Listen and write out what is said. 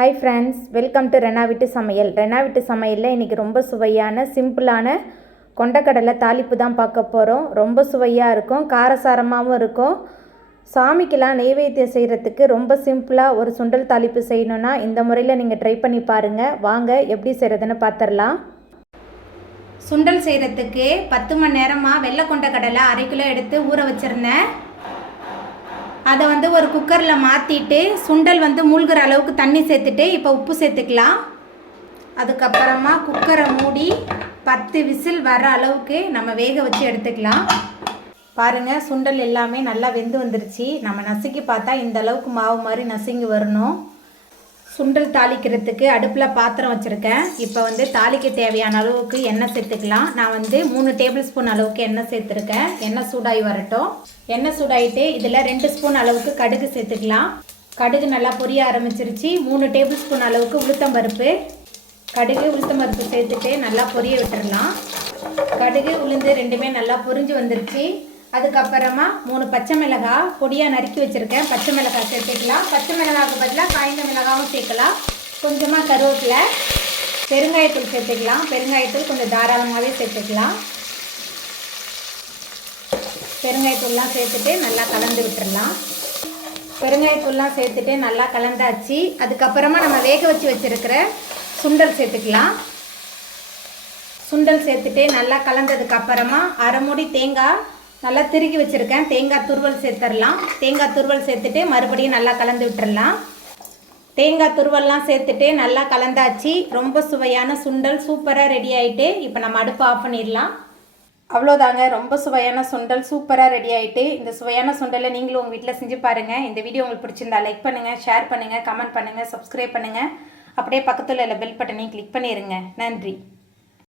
Hi friends, welcome to Rena வீட்டு சமையல். ரெனா வீட்டு சமையலில் இன்றைக்கி ரொம்ப சுவையான சிம்பிளான கொண்டக்கடலை தாளிப்பு தான் பார்க்க போகிறோம். ரொம்ப சுவையாக இருக்கும், காரசாரமாகவும் இருக்கும். சாமிக்கெலாம் நெய்வேத்தியம் செய்கிறதுக்கு ரொம்ப சிம்பிளாக ஒரு சுண்டல் தாளிப்பு செய்யணுன்னா இந்த முறையில் நீங்கள் ட்ரை பண்ணி பாருங்கள். வாங்க எப்படி செய்கிறதுன்னு பார்த்துடலாம். சுண்டல் செய்கிறதுக்கு 10 மணி நேரமாக வெள்ளை கொண்டக்கடலை 1/2 கிலோ எடுத்து ஊற வச்சுருந்தேன். அதை ஒரு குக்கரில் மாற்றிட்டு சுண்டல் மூழ்கிற அளவுக்கு தண்ணி சேர்த்துட்டு இப்போ உப்பு சேர்த்துக்கலாம். அதுக்கப்புறமா குக்கரை மூடி 10 விசில் வர அளவுக்கு நம்ம வேக வச்சு எடுத்துக்கலாம். பாருங்கள், சுண்டல் எல்லாமே நல்லா வெந்து வந்துருச்சு. நம்ம நசுக்கி பார்த்தா இந்த அளவுக்கு மாவு மாதிரி நசுங்கி வரணும். சுண்டல் தாளிக்கிறதுக்கு அடுப்பில் பாத்திரம் வச்சுருக்கேன். இப்போ தாளிக்க தேவையான அளவுக்கு எண்ணெய் சேர்த்துக்கலாம். நான் 3 டேபிள் ஸ்பூன் அளவுக்கு எண்ணெய் சேர்த்துருக்கேன். எண்ணெய் சூடாகி வரட்டும். எண்ணெய் சூடாகிட்டு இதில் 2 ஸ்பூன் அளவுக்கு கடுகு சேர்த்துக்கலாம். கடுகு நல்லா பொரிய ஆரம்பிச்சிருச்சு. 3 டேபிள் ஸ்பூன் அளவுக்கு உளுத்தம்பருப்பு, கடுகு உளுத்தம்பருப்பு சேர்த்துட்டு நல்லா பொரிய விட்டுடலாம். கடுகு உளுந்து ரெண்டுமே நல்லா பொரிஞ்சு வந்துருச்சு. அதுக்கப்புறமா 3 பச்சை மிளகாய் பொடியாக நறுக்கி வச்சுருக்கேன். பச்சை மிளகாய் சேர்த்துக்கலாம். பச்சை மிளகாய்க்கு பதிலாக காய்ந்த மிளகாவும் சேர்க்கலாம். கொஞ்சமாக கருவேப்பிலை, பெருங்காயத்தூள் சேர்த்துக்கலாம். பெருங்காயத்தூள் கொஞ்சம் தாராளமாகவே சேர்த்துக்கலாம். பெருங்காயத்தூள்லாம் சேர்த்துட்டு நல்லா கலந்து விட்டுடலாம். பெருங்காயத்தூள்லாம் சேர்த்துட்டு நல்லா கலந்தாச்சு. அதுக்கப்புறமா நம்ம வேக வச்சு வச்சுருக்கிற சுண்டல் சேர்த்துக்கலாம். சுண்டல் சேர்த்துட்டு நல்லா கலந்ததுக்கப்புறமா 1/2 மூடி தேங்காய் நல்லா திருகி வச்சுருக்கேன். தேங்காய் துருவல் சேர்த்துடலாம். தேங்காய் துருவல் சேர்த்துட்டு மறுபடியும் நல்லா கலந்து விட்டுடலாம். தேங்காய் துருவல்லாம் சேர்த்துட்டு நல்லா கலந்தாச்சு. ரொம்ப சுவையான சுண்டல் சூப்பராக ரெடி ஆகிட்டு இப்போ நம்ம அடுப்பு ஆஃப் பண்ணிடலாம். அவ்வளோதாங்க, ரொம்ப சுவையான சுண்டல் சூப்பராக ரெடி ஆகிட்டு. இந்த சுவையான சுண்டலை நீங்களும் உங்கள் வீட்டில் செஞ்சு பாருங்கள். இந்த வீடியோ உங்களுக்கு பிடிச்சிருந்தா லைக் பண்ணுங்கள், ஷேர் பண்ணுங்கள், கமெண்ட் பண்ணுங்கள், சப்ஸ்கிரைப் பண்ணுங்கள். அப்படியே பக்கத்தில் உள்ள பெல் பட்டனையும் கிளிக் பண்ணிடுங்க. நன்றி.